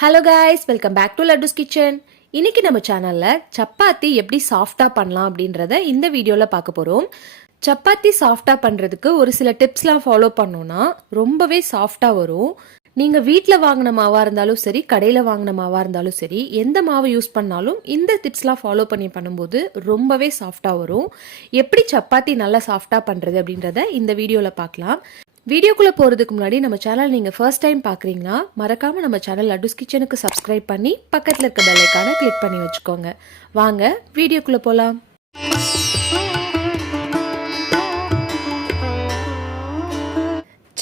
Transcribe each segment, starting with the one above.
Hello guys, welcome back to Laddu's kitchen. இன்னைக்கு நம்ம சேனலில் சப்பாத்தி எப்படி சாஃப்டாக பண்ணலாம் அப்படின்றத இந்த வீடியோவில் பார்க்க போகிறோம். சப்பாத்தி சாஃப்டாக பண்ணுறதுக்கு ஒரு சில டிப்ஸ்லாம் ஃபாலோ பண்ணோன்னா ரொம்பவே சாஃப்டாக வரும். நீங்கள் வீட்டில் வாங்கின மாவாக இருந்தாலும் சரி, கடையில் வாங்கின மாவாக இருந்தாலும் சரி, எந்த மாவு யூஸ் பண்ணாலும் இந்த டிப்ஸ்லாம் ஃபாலோ பண்ணி பண்ணும்போது ரொம்பவே சாஃப்டாக வரும். எப்படி சப்பாத்தி நல்லா சாஃப்டாக பண்ணுறது அப்படின்றத இந்த வீடியோவில் பார்க்கலாம். வீடியோக்குள்ளே போகிறதுக்கு முன்னாடி நம்ம சேனல் நீங்கள் ஃபர்ஸ்ட் டைம் பார்க்குறீங்கன்னா மறக்காமல் நம்ம சேனல் லட்டுஸ் கிச்சனுக்கு சப்ஸ்கிரைப் பண்ணி பக்கத்தில் இருக்க பெல் ஐக்கானை கிளிக் பண்ணி வச்சுக்கோங்க. வாங்க வீடியோக்குள்ளே போகலாம்.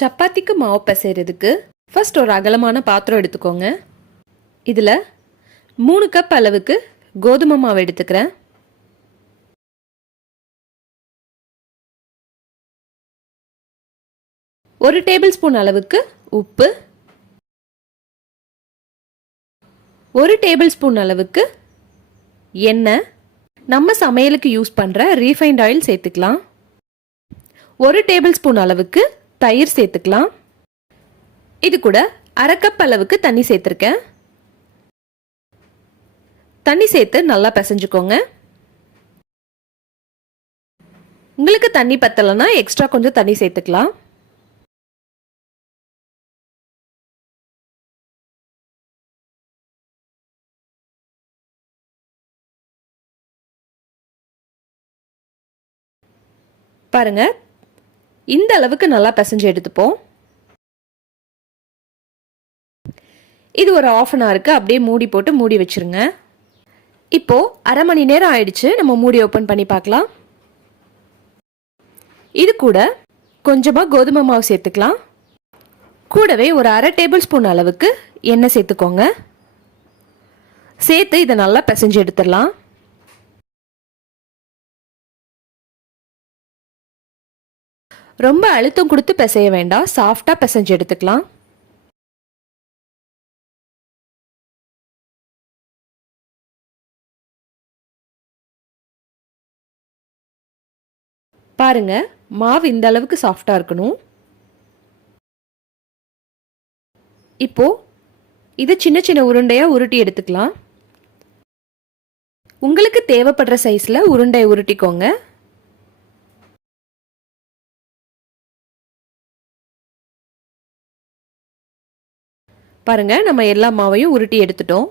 சப்பாத்திக்கு மாவு பிசைறதுக்கு ஃபர்ஸ்ட் ஒரு அகலமான பாத்திரம் எடுத்துக்கோங்க. இதில் 3 கப் அளவுக்கு கோதுமை மாவு எடுத்துக்கிறேன். ஒரு டேபிள் ஸ்பூன் அளவுக்கு உப்பு, 1 டேபிள் ஸ்பூன் அளவுக்கு எண்ணெய், நம்ம சமையலுக்கு யூஸ் பண்ணுற ரீஃபைண்ட் ஆயில் சேர்த்துக்கலாம். 1 டேபிள் ஸ்பூன் அளவுக்கு தயிர் சேர்த்துக்கலாம். இது கூட 1/2 கப் அளவுக்கு தண்ணி சேர்த்துருக்கேன். தண்ணி சேர்த்து நல்லா பிசைஞ்சுக்கோங்க. உங்களுக்கு தண்ணி பத்தலைன்னா எக்ஸ்ட்ரா கொஞ்சம் தண்ணி சேர்த்துக்கலாம். பாருங்க, இந்த அளவுக்கு நல்லா பிசைஞ்சு எடுத்துப்போம். இது ஒரு 1/2 ஹவருக்கு அப்படியே மூடி போட்டு மூடி வச்சிருங்க. இப்போ 1/2 மணி நேரம் ஆயிடுச்சு. நம்ம மூடி ஓப்பன் பண்ணி பார்க்கலாம். இது கூட கொஞ்சமாக கோதுமை மாவு சேர்த்துக்கலாம். கூடவே ஒரு 1/2 டேபிள் ஸ்பூன் அளவுக்கு எண்ணெய் சேர்த்துக்கோங்க. சேர்த்து இதை நல்லா பிசைஞ்சு எடுத்துடலாம். ரொம்ப அழுத்தம் கொடுத்து பிசைய வேண்டாம், சாஃப்டா பிசைஞ்சு எடுத்துக்கலாம். பாருங்க, மாவு இந்த அளவுக்கு சாஃப்டா இருக்கணும். இப்போ இதை சின்ன சின்ன உருண்டையா உருட்டி எடுத்துக்கலாம். உங்களுக்கு தேவைப்படுற சைஸ்ல உருண்டையை உருட்டிக்கோங்க. பாருங்க, நம்ம எல்லா மாவையும் உருட்டி எடுத்துட்டோம்.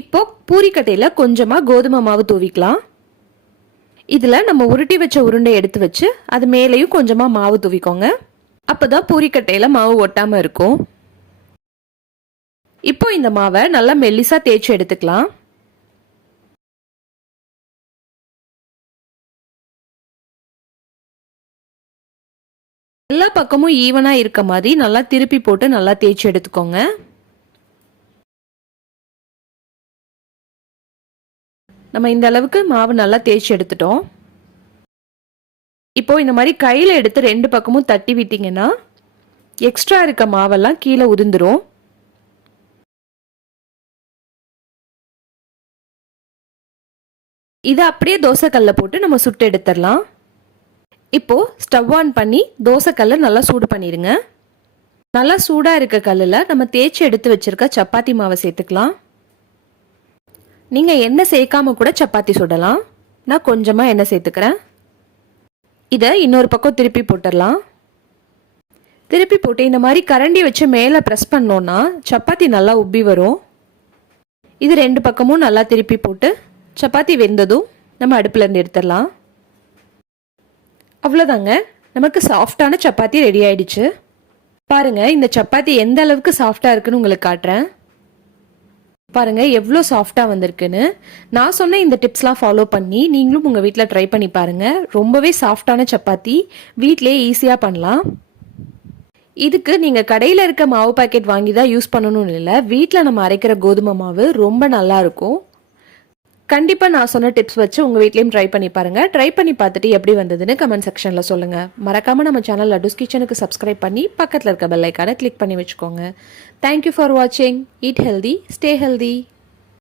இப்போ பூரிக்கட்டையில கொஞ்சமா கோதுமை மாவு தூவிக்கலாம். இதுல நம்ம உருட்டி வச்ச உருண்டை எடுத்து வச்சு அது மேலேயும் கொஞ்சமா மாவு தூவிக்கோங்க. அப்பதான் பூரிக்கட்டையில மாவு ஒட்டாம இருக்கும். இப்போ இந்த மாவை நல்லா மெல்லிசா தேய்ச்சி எடுத்துக்கலாம். எல்லா பக்கமும் ஈவனா இருக்க மாதிரி நல்லா திருப்பி போட்டு நல்லா தேய்ச்சி எடுத்துக்கோங்க. நம்ம இந்த அளவுக்கு மாவு நல்லா தேய்ச்சி எடுத்துட்டோம். இப்போ இந்த மாதிரி கையில எடுத்து 2 பக்கமும் தட்டி விட்டீங்கன்னா எக்ஸ்ட்ரா இருக்க மாவெல்லாம் கீழே உதிர்ந்துரும். இதை அப்படியே தோசைக்கல்ல போட்டு நம்ம சுட்டு எடுத்துடலாம். இப்போ ஸ்டவ் ஆன் பண்ணி தோசைக்கல்லை நல்லா சூடு பண்ணிடுங்க. நல்லா சூடாக இருக்க கல்லில் நம்ம தேய்ச்சி எடுத்து வச்சிருக்க சப்பாத்தி மாவை சேர்த்துக்கலாம். நீங்கள் எண்ணெய் சேர்க்காம கூட சப்பாத்தி சுடலாம். நான் கொஞ்சமாக எண்ணெய் சேர்த்துக்கிறேன். இதை இன்னொரு பக்கம் திருப்பி போட்டுடலாம். திருப்பி போட்டு இந்த மாதிரி கரண்டி வச்சு மேலே ப்ரெஸ் பண்ணோன்னா சப்பாத்தி நல்லா உப்பி வரும். இது 2 பக்கமும் நல்லா திருப்பி போட்டு சப்பாத்தி வெந்ததும் நம்ம அடுப்புலேருந்து எடுத்துடலாம். அவ்வளோதாங்க, நமக்கு சாஃப்டான சப்பாத்தி ரெடி ஆயிடுச்சு. பாருங்க, இந்த சப்பாத்தி எந்த அளவுக்கு சாஃப்டா இருக்குன்னு உங்களுக்கு காட்டுறேன். பாருங்க எவ்வளோ சாஃப்டா வந்திருக்குன்னு. நான் சொன்ன இந்த டிப்ஸ்லாம் ஃபாலோ பண்ணி நீங்களும் உங்க வீட்டில் ட்ரை பண்ணி பாருங்க. ரொம்பவே சாஃப்டான சப்பாத்தி வீட்டிலேயே ஈஸியாக பண்ணலாம். இதுக்கு நீங்கள் கடையில் இருக்க மாவு பாக்கெட் வாங்கி தான் யூஸ் பண்ணணும்னு இல்லை, வீட்டில் நம்ம அரைக்கிற கோதுமை மாவு ரொம்ப நல்லா இருக்கும். கண்டிப்பாக நான் சொன்ன டிப்ஸ் வச்சு உங்கள் வீட்லேயும் ட்ரை பண்ணி பாருங்கள். ட்ரை பண்ணி பார்த்துட்டு எப்படி வந்ததுன்னு கமெண்ட் செக்ஷனில் சொல்லுங்கள். மறக்காமல் நம்ம சேனல் லட்டுஸ் கிச்சனுக்கு சப்ஸ்கிரைப் பண்ணி பக்கத்தில் இருக்க பெல் ஐக்கானை கிளிக் பண்ணி வச்சுக்கோங்க. தேங்க்யூ ஃபார் வாட்சிங். Eat healthy, stay healthy.